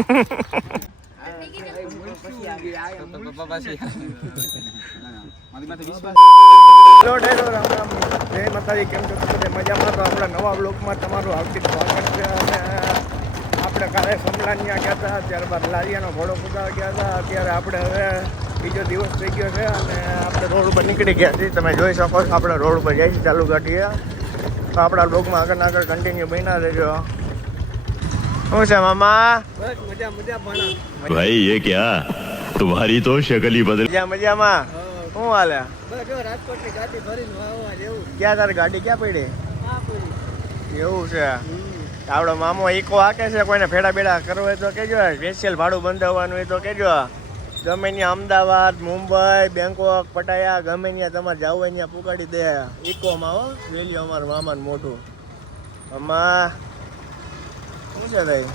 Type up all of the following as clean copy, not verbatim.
કેમ છો મજામાં? તો આપણા નવા બ્લોગમાં તમારું હાર્દિક સ્વાગત છે. અને આપણે કાલે સમલાનિયા ગયા હતા, ત્યારબાદ લારિયાનો ઘોડો કુદાવા ગયા હતા. અત્યારે આપણે હવે બીજો દિવસ થઈ ગયો છે અને આપણે રોડ ઉપર નીકળી ગયા છીએ. તમે જોઈ શકો છો આપણે રોડ ઉપર જઈએ છીએ ચાલુ ગાડીએ. તો આપણા બ્લોગમાં આગળ કન્ટિન્યુ બન્યા રહેજો. શું છે મામા? બસ મજા ભણા ભાઈ ये क्या तुम्हारी तो शक्ल ही बदल મજામાં શું હાલે? બસ જો રાજકોટની ગાડી ભરીને વાવવા જેવું. ક્યાં તારી ગાડી ક્યાં પડી? એવું છે? આપણો મામો ઈકો હાકે છે. કોઈને ફેડા બેડા કરવો હોય તો કેજો, સ્પેશિયલ ભાડું બંધાવવાનું હોય તો કેજો. ગમે ત્યાં અમદાવાદ, મુંબઈ, બેંકોક, પટાયા ગમે ત્યાં તમારે જવું હોય ત્યાં પુગાડી દે ઈકોમાં. હો વેલ્યુ અમારું મામાનું મોટું. આમાં શું છે ભાઈ?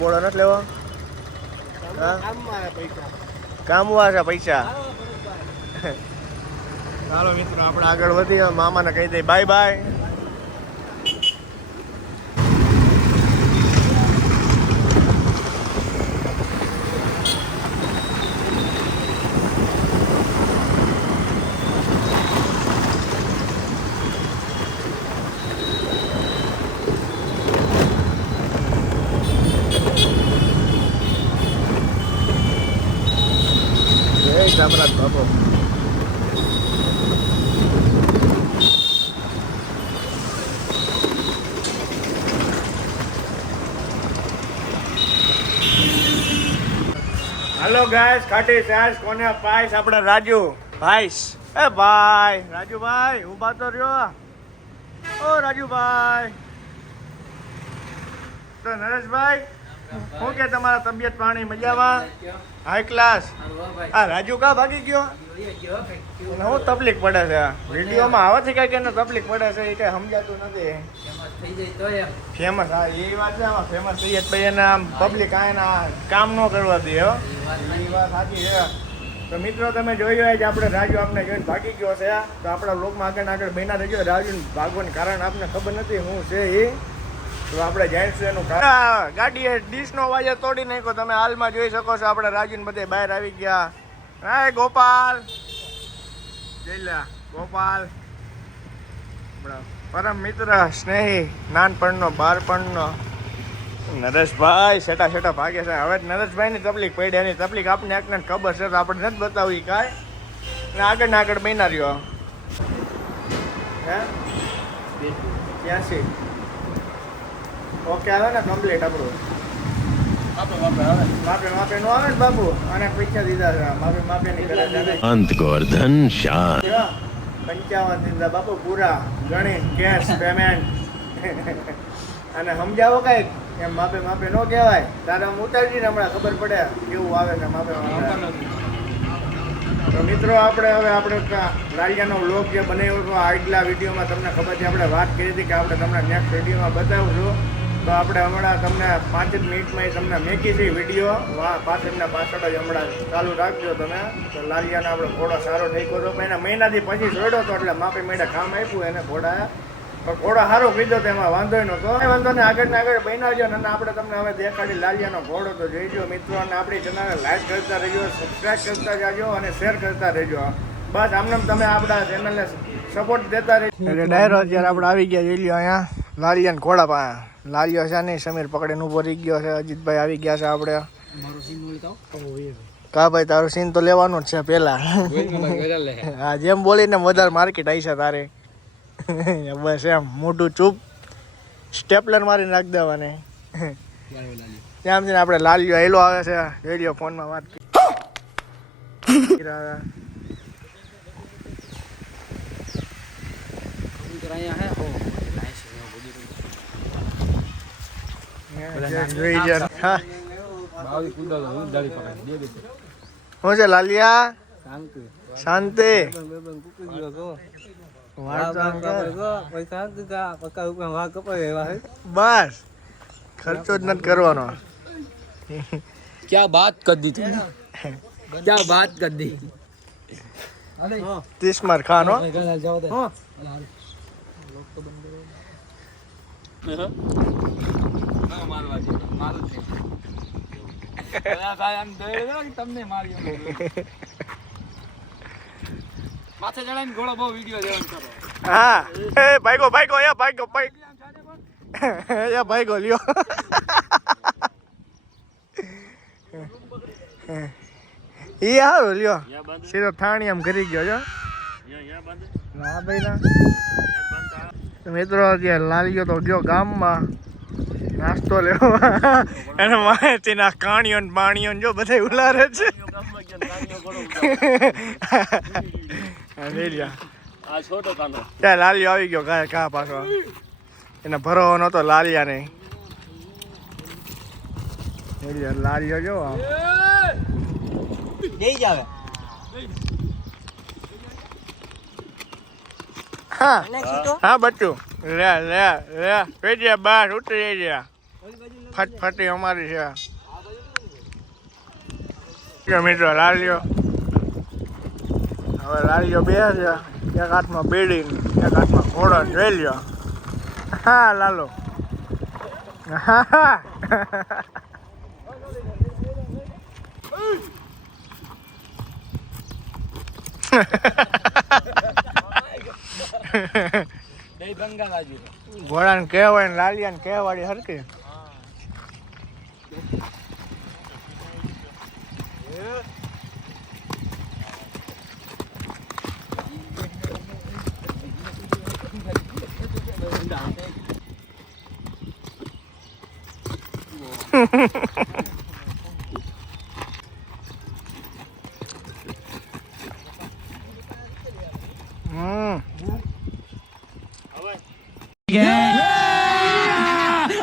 બોળો નથી લેવો? કામવા છે પૈસા. ચાલો મિત્રો આપણે આગળ વધીએ. મામાને કહી દઈએ બાય બાય. ચામરાજ બાપુ હાલો ગાઈસ, ખાટી સાસ કોને પાઈસ? આપણે રાજુ ભાઈસ. એ ભાઈ રાજુભાઈ ઊભા તો રહ્યો. ઓ રાજુભાઈ. તો નરેશભાઈ શું કે તમારા તબિયત પાણી મજામાં? High class. આ રાજુ કા ભાગી ગયો? હું તકલીફ પડે છે વિડીયોમાં આવવાથી કઈ કે તકલીફ પડે છે એ કઈ સમજાતું નથી. ફેમસ હા એ વાત છે. આમાં ફેમસ થઈ જાય પછી એને આમ પબ્લિક આના કામ ન કરવા દે. એ વાત સાચી છે. તો મિત્રો તમે જોયું હોય કે આપણે રાજુ આપણે જોઈને ભાગી ગયો છે. તો આપણા લોકમાં આગળ બન્યા રહેજો. રાજુ ભાગવાનું કારણ આપણને ખબર નથી શું છે એ. તો આપણે જાણીશું એનું કારણ. ગાડીએ ડીશનો વાજે તોડી નાખ્યો. તમે હાલમાં જોઈ શકો છો આપણે રાજુને બધે બહાર આવી ગયા. હા ગોપાલ જઈલા ગોપાલ પરમ મિત્ર સ્નેહી નાનપણનો બાળપણનો નરેશભાઈ સેટા ભાગે છે. હવે નરેશભાઈની તકલીફ પડી. એની તકલીફ આપણને એકને ખબર છે તો આપણે નથી બતાવવી કાંઈ. આગળ બન્યા રહ્યો. હે 83 ઓકે આવે ને કમ્પ્લીટ આપણું. માપે નો આવે ને બાપુ. અને પૈસા દીધા છે માપે નહીં કરે. અંત ગોર્ધન શાન 55 દીધા બાપુ પૂરા ગણી કેશ પેમેન્ટ. અને સમજાવો કઈ એમ માપે નો કહેવાય. તારે આમ ઉતારજી ને હમણાં ખબર પડે કેવું આવે ને માપે. તો મિત્રો આપણે લાલિયાનો વ્લોગ જે બનાવ્યો હતો આગલા વિડીયોમાં તમને ખબર છે આપણે વાત કરી હતી કે આપણે તમને નેક્સ્ટ વિડીયોમાં બતાવું છું. તો આપણે હમણાં તમને 5 જ મિનિટમાં તમને મેકી હતી વિડીયો. પાછળના પાછળ જ હમણાં ચાલુ રાખજો તમે. તો લાલિયાનો આપણે ઘોડો સારો થઈ ગયો હતો. એના મહિનાથી પછી છોડ્યો હતો એટલે માપે મેળા કામ આપ્યું એને ઘોડા. પણ ઘોડો સારો કીધો તો એમાં વાંધો નહોતો. વાંધો ને આગળ બનાવજો. અને આપણે તમને હવે દેખાડી લાલિયાનો ઘોડો તો જોઈજો મિત્રો. અને આપણી ચેનલને લાઈક કરતા રહેજો, સબસ્ક્રાઈબ કરતા જાજો અને શેર કરતા રહેજો. બસ આમને તમે આપણા ચેનલને સપોર્ટ દેતા રહેજો. એટલે ડાયરો અત્યારે આપણે આવી ગયા જોઈ લો અહીંયા લાલિયાના ઘોડા પાસે. લાલિયો છે નહીં સમીર પકડીને ઉભો રહી ગયો છે. અજીતભાઈ આવી ગયા છે આપણે. કા ભાઈ તારું સીન તો લેવાનું જ છે પેલા. હા જેમ બોલીને વધારે માર્કેટ આવી છે તારે. બસ એમ મોટું ચૂપ સ્ટેપલર મારીને રાખી દેવાને. ત્યાં જઈને આપણે લાલિયો હેલો આવે છે જોઈ લો ફોનમાં વાત કરી. શું છે લાલિયા? શાંતિ. બસ ખર્ચો જ નથી કરવાનો. क्या बात कर दी तुमने, क्या बात कर दी. 30 मार खानो. તમને માર્યો માથે ચડાઈને ઘોડો બહુ વિડિયો દેવાનો કરો. હા એ ભાઈગો ભાઈગો એ ભાઈગો ભાઈ એ ભાઈગો લ્યો એ હારો લ્યો સીધો થાણી આમ કરી ગયો જો ના ભાઈ ના મિત્રો અત્યારે લાલ્યો તો ગયો ગામમાં નાસ્તો લેવા અને માહિતી ના કાણીઓ ને બાણીઓ ને જો બધા ઉલારે છે ત્યાં લાલિયો આવી ગયો કા પાછો એને ભરવો નતો લાલિયા ને લાલિયો જો જઈ જાવે હા હા બચ્ચું લે લે લે પેજે બહાર ઉતરી ગયા ફટફટી અમારી છે મિત્રો લાલિયો હવે લાલિયો બે છે એક હાથમાં બેડી એક હાથમાં ઘોડો જોઈ લ્યો હા લાલો હા હા ઘોડાને કહેવાય ને લાલિયાને કહેવાડી હરકી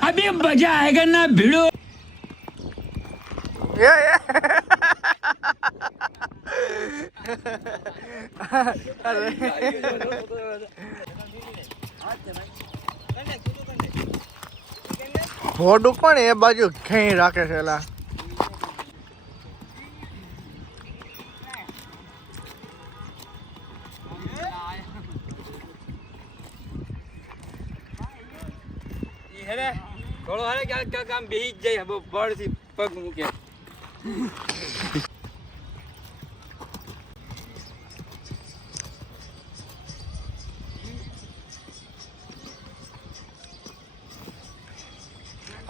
अभी मजा आएगा ना भिड़ो હોડું પણ એ બાજુ ખેઈ રાખે છે એલા થોડો હારે ક્યાંક કામ બેહી જ જાય બળ થી પગ મૂકે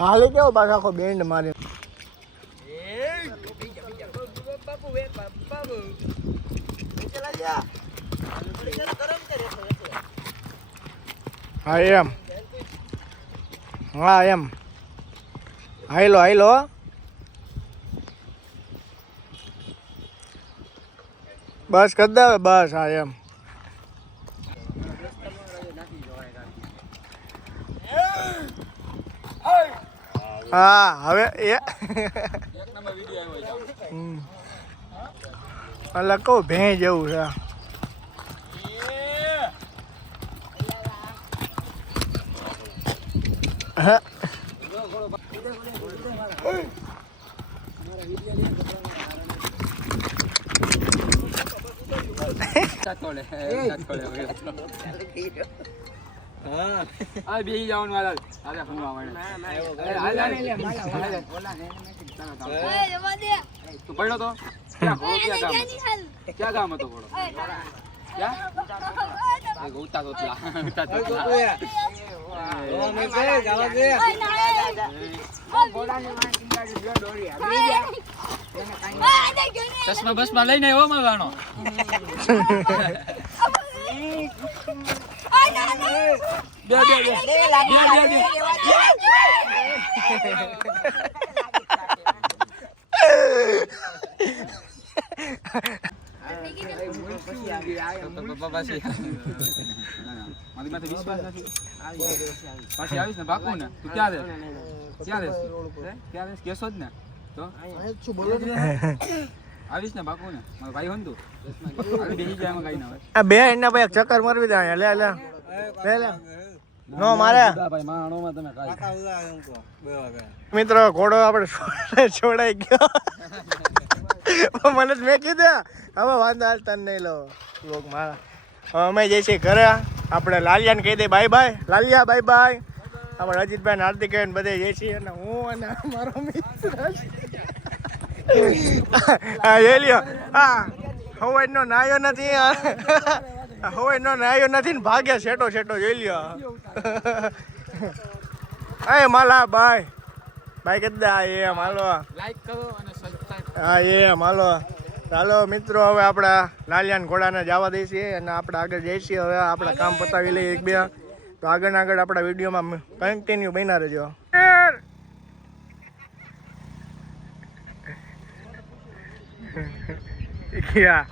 હાલે કેવો પાછો આખો બેન્ડ મારી હા એમ હા એમ હાઈલો હાઈલો બસ કરી દે બસ હા એમ હા હવે એ અલગ કહું ભેં જેવું છે હા આ બેહી જવાનું હાલ હાલ ફંગવા માંડે તું પડ્યો તો ક્યાં ઘોડો ક્યાં ગામ હતો ઘોડો ક્યાં ઉતા તો ચશ્મા બસમાં લઈને આવ્યો માં ગાણો પાછી આવીશ ને બાકુ ને તું ક્યાં રે કેસો જ ને તો આવીશ ને બાકુ ને મારો ભાઈ હોન તું બેસી જાય એમાં કઈ ના હોય બે એના ભાઈ ચક્કર મારવી દે લે લે લે લે નો મારે મિત્રો ઘોડો આપણે છોડાઈ ગયો મને જ મેં કીધું હવે વાંધો હાલતા નહીં લો લોક મારા હવે અમે જઈશું ઘરે આપણે લાલિયાને કહી દઈએ bye bye Laliya bye bye આપણે અજીતભાઈ હાર્દિક બધે જઈશું અને હું અને મારો મિત્ર હા એ લ્યો હા હવાઈનો નાયો નથી હવાઈનો નાયો નથી ને ભાગે છેટો છેટો જોઈ લ્યો એ માલા ભાઈ ભાઈ કદા એમ હાલો લાઈક કરો અને સબસ્ક્રાઇબ હા એમ હાલો ચાલો મિત્રો હવે આપણા લાલિયાન ઘોડાને જવા દઈશું અને આપણે આગળ જઈશું હવે આપણા કામ પતાવી લઈએ એક બે તો આગળ આપણા વિડીયોમાં કન્ટિન્યુ બન્યા રહેજો Yeah.